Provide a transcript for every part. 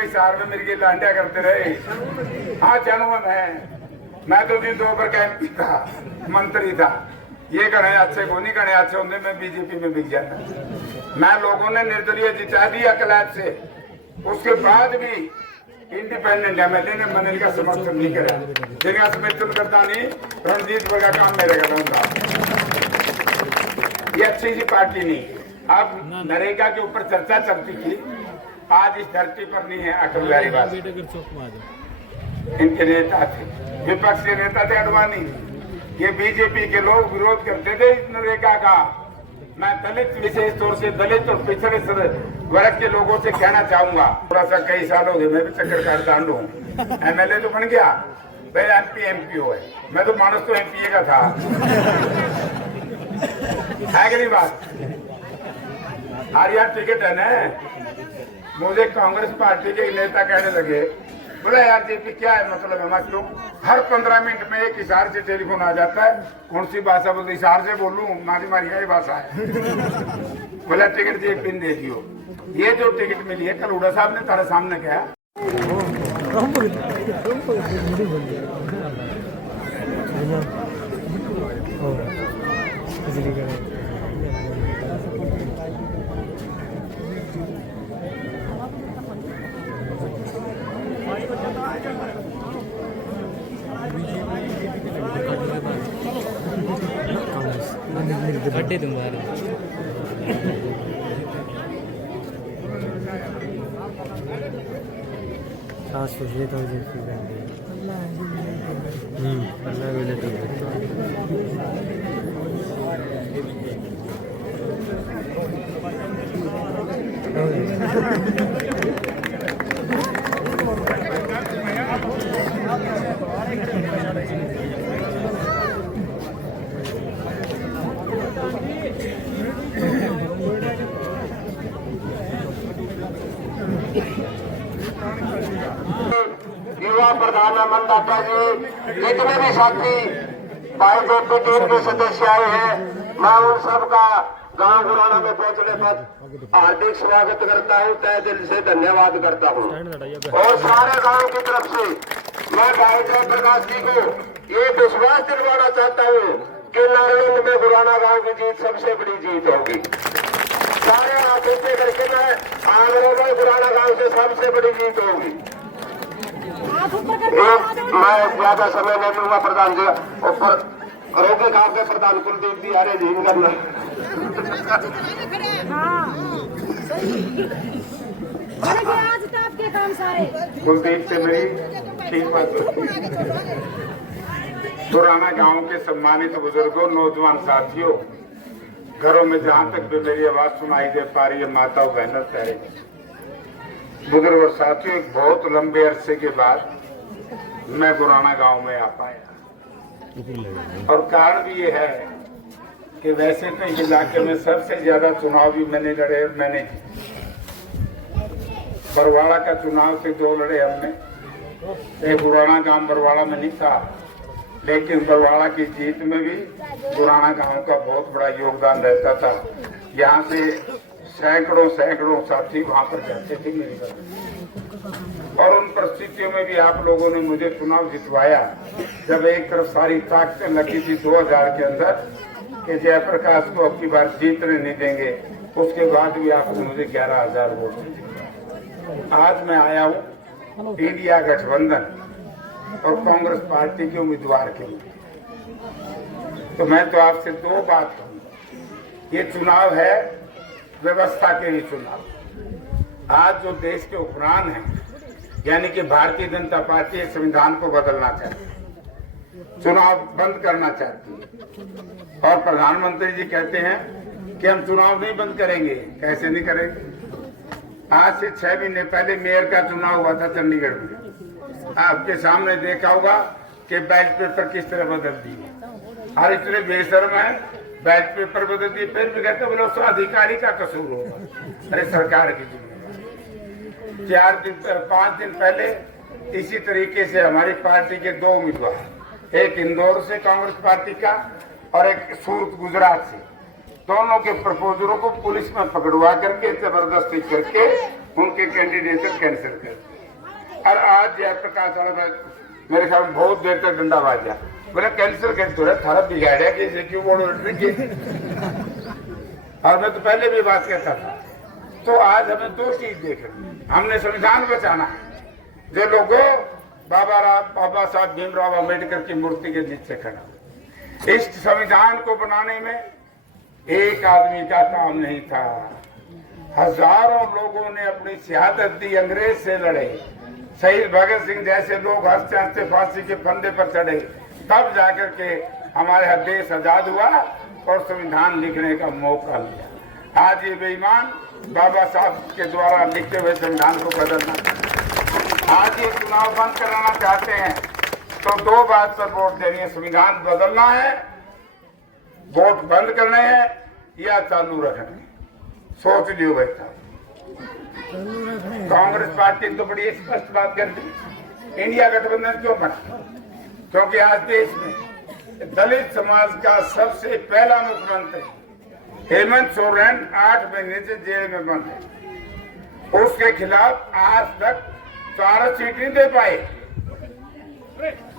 हिसार में मेरी लांडिया करते रहे। हाँ चनुवन है, मैं तो दिन 2 पर कैंपी था, मंत्री था। ये गणे अच्छे को नहीं गणे अच्छे होंगे, मैं बीजेपी में बिक जाता। मैं लोगों ने निर्दलीय जिता दिया क्लैब से, उसके बाद भी इंडिपेंडेंट एमएलए ने मैंने इनका समर्थन नहीं करा। जिनका समर्थन करता नहीं, रणजीत वर्गा काम मेरे करूंगा। ये अच्छी सी पार्टी नहीं। अब नरेगा के ऊपर चर्चा चलती थी, आज इस धरती पर नहीं है। अटल बिहारी वाजपेयी इनके नेता थे, विपक्ष के नेता थे अडवाणी। ये बीजेपी के लोग विरोध करते थे इस नरेगा का। मैं दलित, विशेष तौर से दलित और पिछड़े वर्ग के लोगों से कहना चाहूंगा, थोड़ा सा कई साल हो गए, मैं भी चक्कर काटता हूँ। एमएलए तो बन गया, भाई एमपी एमपीओ है। मैं तो मानस तो एमपीए का था, है कि नहीं बात? हर यार टिकट है ना। मुझे कांग्रेस पार्टी के नेता कहने लगे, बोला यार जेपी क्या है मतलब हमारे लोग हर 15 मिनट में एक इशार से टेलीफोन आ जाता है। कौन सी भाषा बोलते? इशार से बोलूं, मारी मारी का ही भाषा है। बोला टिकट जेपी दे दियो। ये जो टिकट मिली है, कल हुडा साहब ने तारे सामने कहा, गड्ढे तुम्हारे सास सोचिए तो युवा प्रधान मंदाता जी, जितने भी साथी भाई बहन टीम के सदस्य आए हैं, मैं उन सबका गांव गुराना में पहुंचने पर हार्दिक स्वागत करता हूं, तहे दिल से धन्यवाद करता हूं। और सारे गांव की तरफ से मैं भाई जयप्रकाश जी को ये विश्वास दिलवाना चाहता हूं कि नारायण में गुराना गांव की जीत सबसे बड़ी जीत होगी। सारे हाथों से करके मैं आंध्र गुराना गांव से सबसे बड़ी जीत होगी। मैं ज्यादा समय नहीं लूंगा। प्रधान जी ऊपर करोगे काम के प्रधान कुलदीप जी आ रहे जी करना। कुलदीप से मेरी ठीक बात होती है। पुराना गांव के सम्मानित बुजुर्गों, नौजवान साथियों, घरों में जहां तक भी मेरी आवाज सुनाई दे पा रही है, माताओं बहनों प्यारे बुजुर्ग और साथियों, एक बहुत लंबे अरसे के बाद मैं गुराना गांव में आ पाया। और कारण भी ये है कि वैसे तो इस इलाके में सबसे ज्यादा चुनाव भी मैंने लड़े, मैंने बरवाड़ा का चुनाव से 2 लड़े हमने। एक गुराना गांव बरवाड़ा में नहीं था, लेकिन बरवाड़ा की जीत में भी गुराना गांव का बहुत बड़ा योगदान रहता था। यहाँ से सैकड़ों साथी वहां पर जाते थे मेरी बात। और उन परिस्थितियों में भी आप लोगों ने मुझे चुनाव जितवाया, जब एक तरफ सारी ताकतें लगी थी 2000 के अंदर कि जयप्रकाश को अब की बार जीतने नहीं देंगे। उसके बाद भी आपने मुझे 11,000 वोट दिए। आज मैं आया हूँ इंडिया गठबंधन और कांग्रेस पार्टी के उम्मीदवार के लिए। तो मैं तो आपसे 2 बात कहूँ। ये चुनाव है व्यवस्था के लिए चुनाव। आज जो देश के उपरान है, यानी कि भारतीय जनता पार्टी संविधान को बदलना चाहती है, चुनाव बंद करना चाहती है। और प्रधानमंत्री जी कहते हैं कि हम चुनाव नहीं बंद करेंगे। कैसे नहीं करेंगे? आज से 6 महीने पहले मेयर का चुनाव हुआ था चंडीगढ़ में। आपके सामने देखा होगा कि बैलेट पेपर किस तरह बदल दिए। और इतने बेशर्म है, बैलेट पेपर बदल दिए, फिर भी कहते बोले उस अधिकारी का कसूर होगा। अरे सरकार की जिम्मेदारी। 5 दिन पहले इसी तरीके से हमारी पार्टी के 2 उम्मीदवार, एक इंदौर से कांग्रेस पार्टी का और एक सूरत गुजरात से, दोनों के प्रपोजलों को पुलिस में पकड़वा करके जबरदस्ती करके उनके कैंडिडेट कैंसिल कर दिया। और आज जयप्रकाश मेरे ख्याल में बहुत देर तक डंडा बाजा, बोले कैंसिल कर दो, थारा बिगाड़ा कि इसे क्यों बोलो। और मैं तो पहले भी बात कहता था। तो आज हमें दो चीज देख रहे, हमने संविधान बचाना है। जो लोगों बाबा साहब भीमराव अम्बेडकर की मूर्ति के नीचे खड़ा, इस संविधान को बनाने में एक आदमी का काम नहीं था, हजारों लोगों ने अपनी शहादत दी, अंग्रेज से लड़े, शहीद भगत सिंह जैसे लोग हंसते हंसते फांसी के फंदे पर चढ़े, तब जाकर के हमारा देश आजाद हुआ और संविधान लिखने का मौका मिला। आज ये बेईमान बाबा साहब के द्वारा लिखे हुए संविधान को बदलना, आज ये चुनाव बंद कराना चाहते हैं, तो दो बात पर वोट देनी है, संविधान बदलना है, वोट बंद करने हैं या चालू रखना है। सोच लियो बेटा। कांग्रेस पार्टी ने तो बड़ी स्पष्ट बात कर दी, इंडिया गठबंधन क्यों बना? क्योंकि आज देश में दलित समाज का सबसे पहला मुख्यमंत्री हेमंत सोरेन 8 महीने से जेल में बंद है, उसके खिलाफ आज तक 4 सीट नहीं दे पाए।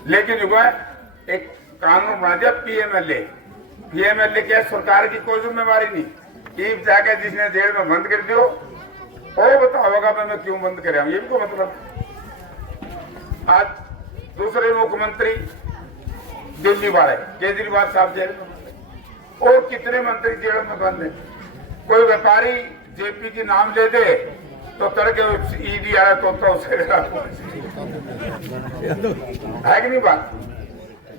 लेकिन हुआ एक कानून बना दिया पीएमएलए क्या सरकार की कोई जिम्मेवारी नहीं, ईब जाकर जिसने जेल में बंद कर दियो वो बताओगा मैं क्यों बंद कर रहा हूं, ये भी तो मतलब। आज दूसरे मुख्यमंत्री दिल्ली वाले केजरीवाल साहब जेल में, और कितने मंत्री जेल में बंद है। कोई व्यापारी जेपी की नाम ले दे तो तड़के ईडी आया तो उसे है कि नहीं बात।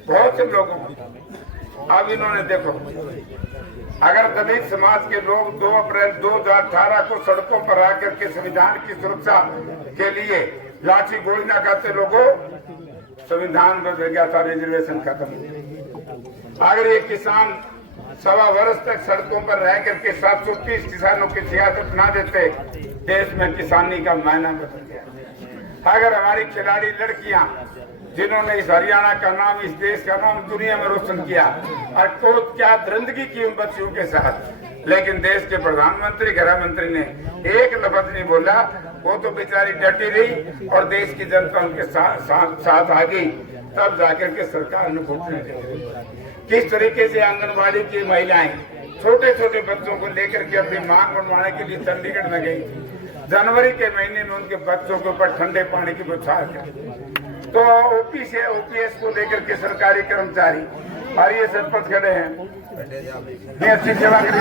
बहुत से लोगों अब इन्होंने देखो, अगर दलित समाज के लोग 2 अप्रैल 2018 को सड़कों पर आकर के संविधान की सुरक्षा के लिए लाठी गोली न खाते लोगों, संविधान बदल गया था, रिजर्वेशन खत्म। अगर ये किसान 1.25 वर्ष तक सड़कों पर रह करके 730 किसानों की सियासत ना देते, देश में किसानी का मायना बदल गया। अगर हमारी खिलाड़ी लड़कियां जिन्होंने इस हरियाणा का नाम, इस देश का नाम दुनिया में रोशन किया, और तो क्या दरिंदगी की उन बच्चियों के साथ, लेकिन देश के प्रधानमंत्री गृह मंत्री ने एक लफ्ज नहीं बोला, वो तो बेचारी डटी रही और देश की जनता उनके साथ आ गई, तब जाकर के सरकार ने घुटने दिए। किस तरीके से आंगनबाड़ी की महिलाएं छोटे छोटे बच्चों को लेकर के अपनी मांग बनवाने के लिए चंडीगढ़ में गई, जनवरी के महीने में उनके बच्चों के ऊपर ठंडे पानी की बौछार कर। तो ओपीएस को लेकर के सरकारी कर्मचारी और ये सरपंच खड़े हैं, ये अच्छी सेवा करी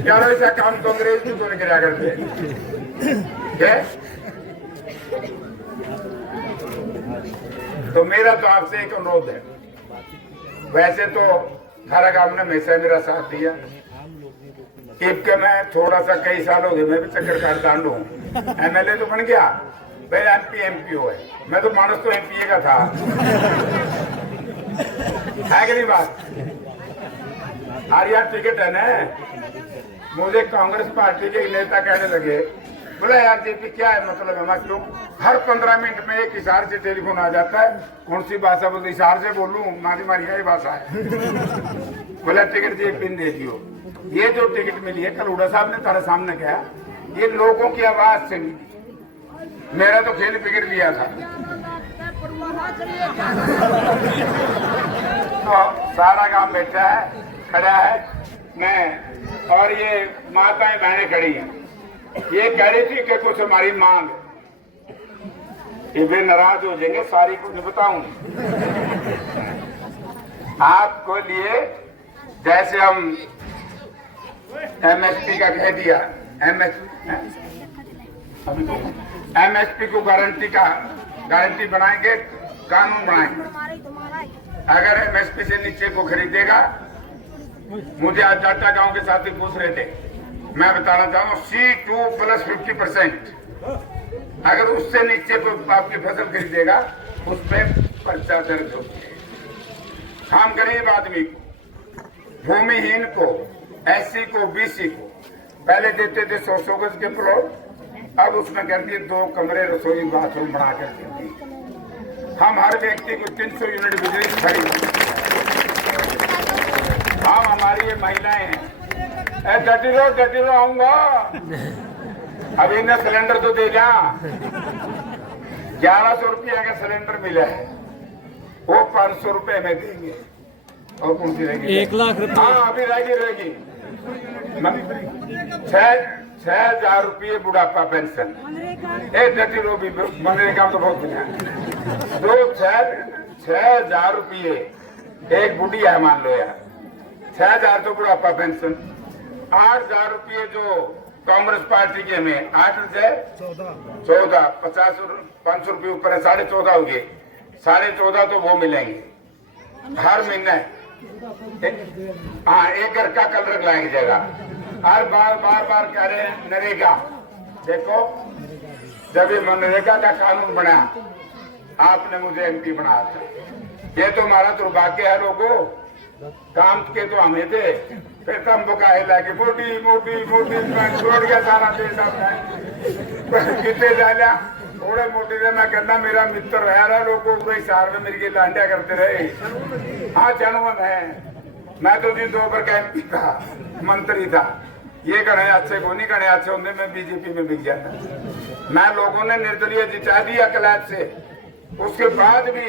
क्या ऐसा काम तो अंग्रेज भी तो नहीं करा करते। तो मेरा तो आपसे एक अनुरोध है, वैसे तो सारा काम ने हमेशा मेरा साथ दिया, के मैं थोड़ा सा कई साल हो गए मैं भी चक्कर काटता हूँ, एमएलए तो बन गया, भाई एमपीओ है, मैं तो मानस तो एमपीए का था, है कि नहीं बात। और यार टिकट है ना, मुझे कांग्रेस पार्टी के नेता कहने लगे, बोला यार जेपी क्या है मतलब हमारे क्यों हर 15 मिनट में एक इशारे से टेलीफोन आ जाता है, कौन सी भाषा बोलते, इशारे से बोलूं मारी मारी का ही भाषा है। बोला टिकट जेपी ने दे दियो, ये जो टिकट मिली है कल हुड्डा साहब ने तारे सामने कहा, ये लोगों की आवाज से मिली, मेरा तो खेल बिगड़ लिया था। तो सारा काम बैठा है, खड़ा है मैं, और ये माताएं बहनें खड़ी हैं, ये कह रही थी कि कुछ हमारी मांग, ये वे नाराज हो जाएंगे, सारी कुछ बताऊं आपको लिए। जैसे हम एमएसपी का कह दिया, एमएसपी को गारंटी बनाएंगे, कानून बनाएंगे। अगर एमएसपी से नीचे को खरीदेगा, मुझे आज टाटा गांव के साथी पूछ रहे थे, मैं बताना चाहूँ C2 + 50%, अगर उससे नीचे को आपकी फसल खरीदेगा उस पर पर्चा दर्ज होती है। हम गरीब आदमी को, भूमिहीन को, एससी को, बीसी को पहले देते थे 100 गज के प्लॉट, अब उसमें कर दिए 2 कमरे, रसोई, बाथरूम बना कर दिए। हम हर व्यक्ति को 300 यूनिट बिजली खरीद, हम हमारी ये महिलाएं हैं, डटी रहो आऊंगा, अभी इन्हें सिलेंडर तो दे जा, 1100 रुपया का सिलेंडर मिला है, वो 500 रुपए में देंगे। और कौन सी रहेगी? 1 लाख रुपए। हाँ अभी रहेगी 6,000 रुपये बुढ़ापा पेंशन। एक डटी रो भी मनरेगा तो बहुत बढ़िया। 6,000 रुपये एक बुढ़ी है मान लो यार, 6,000 तो बुढ़ापा पेंशन। 8,000 रुपये जो कांग्रेस पार्टी के में 8 से 14 500 रुपये ऊपर है, 14.5 हो गए, 14.5 तो वो मिलेंगे हर महीने। हाँ एक घर का कलर लाएंगे जगह। हर बार कह रहे हैं नरेगा। देखो जब ये मनरेगा का कानून बना, आपने मुझे एमपी बनाया था, ये तो हमारा दुर्भाग्य है। लोगों काम के तो हमें थे, फिर तम बुकाए लाके मोटी छोड़ गया सारा देश कितने डाला थोड़े मोटी थे। मैं कहना मेरा मित्र रहा रहा, लोगों को हिसार में मेरी लांडिया करते रहे। हाँ चनुवन है, मैं तो दिन 2 बार का एमपी था, मंत्री था। ये गणे अच्छे को नहीं गणे अच्छे होंगे, मैं बीजेपी में बिक जाता। मैं लोगों ने निर्दलीय जिता दिया कलैद से, उसके बाद भी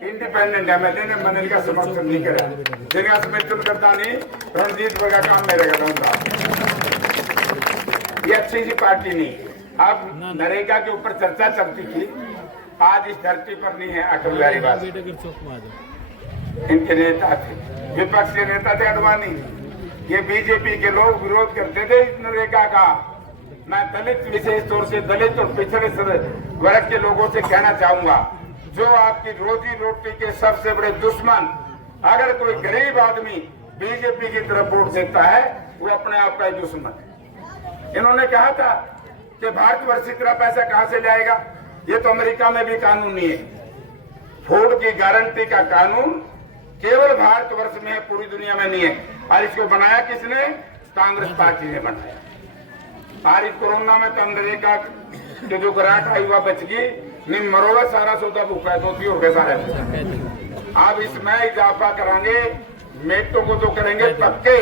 इंडिपेंडेंट है। मैं देने मनरेगा का समर्थन नहीं करा, जिनका समर्थन करता नहीं। रणजीत का काम मेरे का था, ये अच्छी सी पार्टी नहीं। अब नरेगा के ऊपर चर्चा चलती थी, आज इस धरती पर नहीं है। अटल बिहारी वाजपेयी इनके नेता थे, विपक्षी नेता थे अडवाणी। ये बीजेपी के लोग विरोध करते थे इस नरेगा का। मैं दलित, विशेष तौर से दलित और पिछड़े वर्ग के लोगों से कहना चाहूंगा, जो आपकी रोजी रोटी के सबसे बड़े दुश्मन, अगर कोई गरीब आदमी बीजेपी की तरफ वोट देता है, वो अपने आप का ही दुश्मन है। इन्होंने कहा था कि भारतवर्ष इतना पैसा कहां से लाएगा, ये तो अमेरिका में भी कानून नहीं है। फूड की गारंटी का कानून केवल भारतवर्ष में है, पूरी दुनिया में नहीं है। और इसको बनाया किसने? कांग्रेस पार्टी ने बनाया। और इस कोरोना में तो नरेगा के जो ग्रांट आई हुआ बच गई, नहीं मरोड़ा सारा सौदा भूखा है, तो हो गए सारे। अब इसमें इजाफा कराएंगे, मेटो को तो करेंगे पक्के।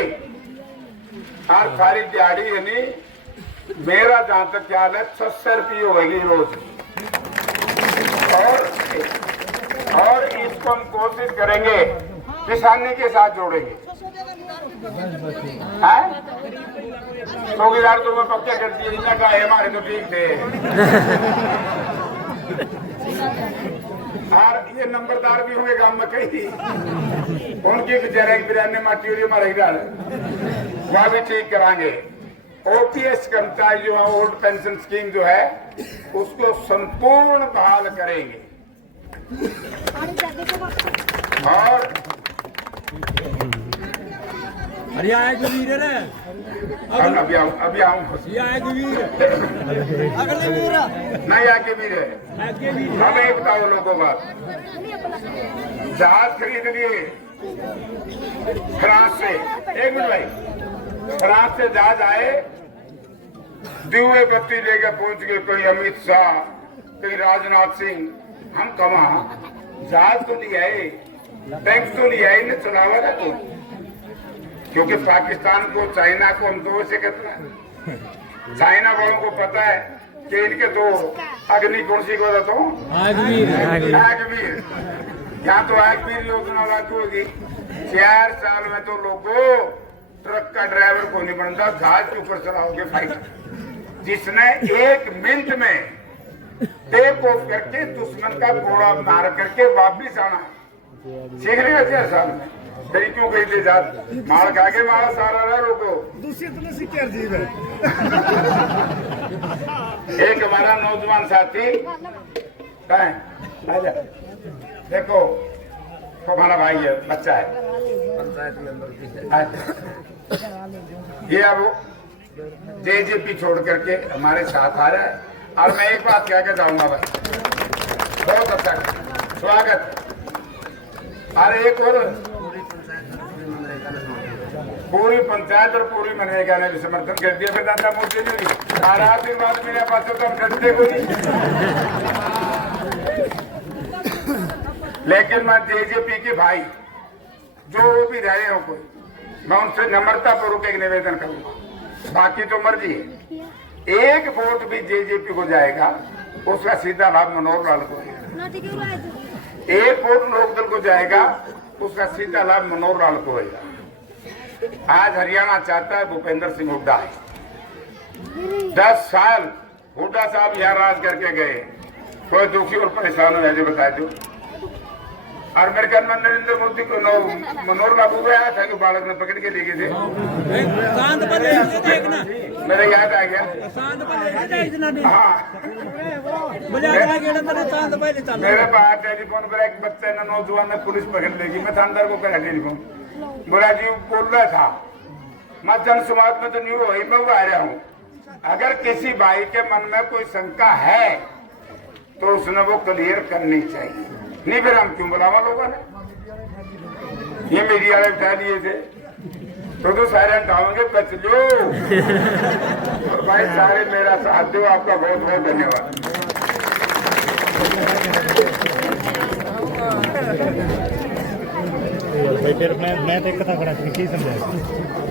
और सारी दिहाड़ी यानी मेरा जहां तक ख्याल है 600 रुपये होगी रोज। और इसको हम कोशिश करेंगे किसानी के साथ जोड़ेंगे। चौकीदार तो मैं पक्के कर दिए, हमारे तो ठीक थे। और ये नंबरदार भी होंगे गांव में कई, उनकी बेचारे बिराने माटी हो रही हमारे घर, वह भी ठीक कराएंगे। ओपीएस कर्मचारी जो है, ओल्ड पेंशन स्कीम जो है, उसको संपूर्ण बहाल करेंगे। और अरे आए वीर है, अभी आऊँ नहीं आके वीर है। अब एक बताओ लोगों बात, जहाज खरीद लिए फ्रांस से। एक मिनट भाई, फ्रांस से जहाज आए, दिवे बत्ती लेकर पहुंच गए, कहीं अमित शाह, कहीं राजनाथ सिंह। हम कमा जहाज तो नहीं आए, टैंक तो नहीं आए, इन्हें चलावा था तो, क्योंकि पाकिस्तान को, चाइना को हम दो से कहते हैं। चाइना वालों को पता है कि इनके दो अग्नि कौन सी को तो आगवीर। यहाँ तो आगवीर योजना लागू होगी। 4 साल में तो लोगों ट्रक का ड्राइवर को नहीं बनता, जहाज के ऊपर चलाओगे फाइटर, जिसने 1 मिनट में टेक ऑफ करके दुश्मन का घोड़ा मार करके वापिस आना सीख लेगा 4 साल में। कहीं क्यों गई थे जात मार खा के मारा सारा रहा लोगों। एक हमारा नौजवान साथी देखो, हमारा भाई है, बच्चा है, पंचायत मेंबर है। ये अब जेजेपी छोड़ करके हमारे साथ आ रहा है। और मैं एक बात कह के जाऊंगा भाई, बहुत अच्छा स्वागत। अरे एक और पूरी पंचायत और पूरी मनरेगा ने भी समर्थन कर दिया। फिर दादा मोदी ने भी आशीर्वाद मेरे पास तो हम करते को नहीं। लेकिन मैं जेजेपी के भाई जो भी रहे हो कोई, मैं उनसे नम्रता पूर्वक एक निवेदन करूंगा, बाकी तो मर्जी है। एक वोट भी जेजेपी को जाएगा उसका सीधा लाभ मनोहर लाल को होगा। एक वोट लोकदल को जाएगा उसका सीधा लाभ मनोहर लाल को होगा। आज हरियाणा चाहता है भूपेंद्र सिंह हुड्डा है। 10 साल हुड्डा साहब यहाँ राज करके गए, कोई दुखी और परेशान हो जाए बता दो। और मेरे ख्याल में नरेंद्र मोदी को मनोहर बाबू को आया था कि बालक ने पकड़ के लेके थे, मेरे याद आ गया। हाँ, मेरे पास टेलीफोन पर एक बच्चे ने नौजवान ने पुलिस पकड़ लेगी, मैं थानेदार को करा टेलीफोन, बोला जी बोल रहा था मैं जन समाज में तो नहीं हुई, मैं वो आ रहा हूँ। अगर किसी भाई के मन में कोई शंका है तो उसने वो क्लियर करनी चाहिए, नहीं फिर हम क्यों बुलावा लोगों ने। ये मीडिया वाले उठा दिए थे तो सारे हटाओगे बच लो। और भाई सारे मेरा साथ दो, आपका बहुत बहुत धन्यवाद। फिर मैं तो एक कथा खड़ा की समझाया।